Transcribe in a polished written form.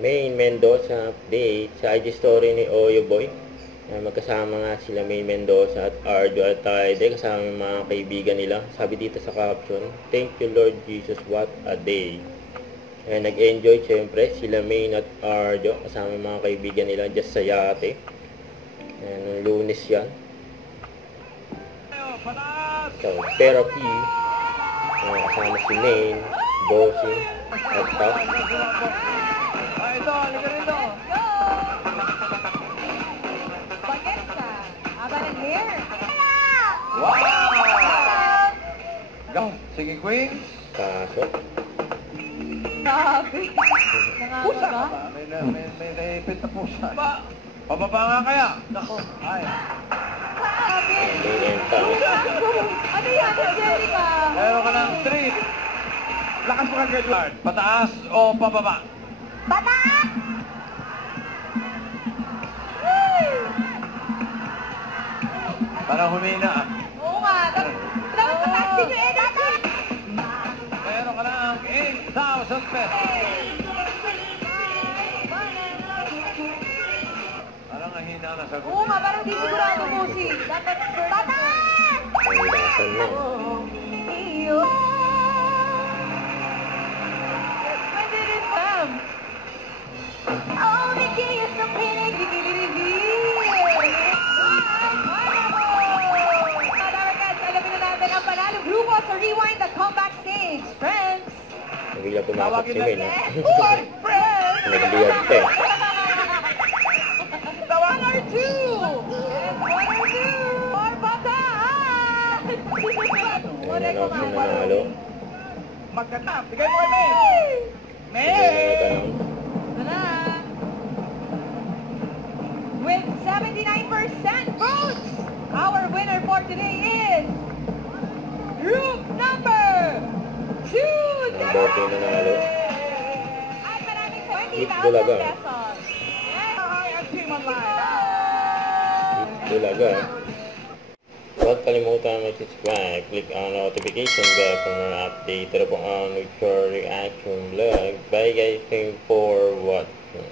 Maine Mendoza update sa IG story ni Oyo Boy. Magkasama nga sila Maine Mendoza at Arjo Atayde kasama yung mga kaibigan nila. Sabi dito sa caption, "Thank you Lord Jesus, what a day." Nag-enjoy syempre sila Maine at Arjo kasama yung mga kaibigan nila just sa yate. Nung Lunes yan. So, therapy. Kasama si Maine, Bossing, at Top. Ito, halika rito. Bagesa. Aba ng hair. Wow! Go. Sige, Queen. Kaso, Grabe. Pusa ka Nangangaba. ba? May naipit na pusa. Pababa nga kaya. Nako. Ay. Grabe. Maine and Top. Ano yan, Angelica? Meron ka ng 3. Lakas mo kang Edward. Pataas o pababa? Bataas! Para humina. Oo nga. Dapat patasin yung energy. Meron ka ng 8,000 pesos. Parang nahina na sa Oo nga, parang di sigurado mo si. Dapat bataas! Ang lasan na. Pwede rin, Sam. Oh, Mickey, you're so pretty. Alamin na natin ang panalo grupo sa Rewind the Comeback Stage. Friends! Nagbilang pumasok si Maine. Uy, friend! Nagliyad pa eh. One or two! One or two! Or bataan! Ayun na si nanalo. Magkata. Bigay mo kay May. May! Tara! With 79% votes, our winner for today is group number 2! Ang bote na nanalo. At maraming Hit 20,000 Bulaga. pesos. Yes! Team online. Bulaga. Huwag kalimutan mag-subscribe. Click ang notification bell for more update. Tara po ang with your reaction vlog. Bye guys. Thank you for watching.